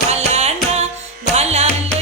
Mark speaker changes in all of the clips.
Speaker 1: బలానా బలాలే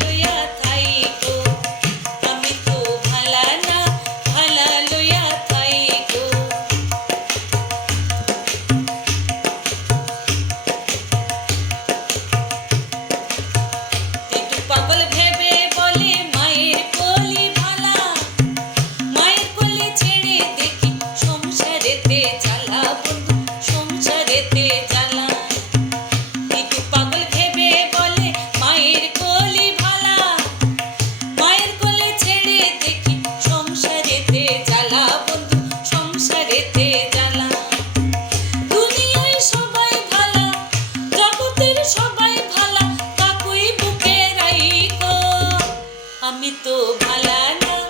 Speaker 1: तो भला ना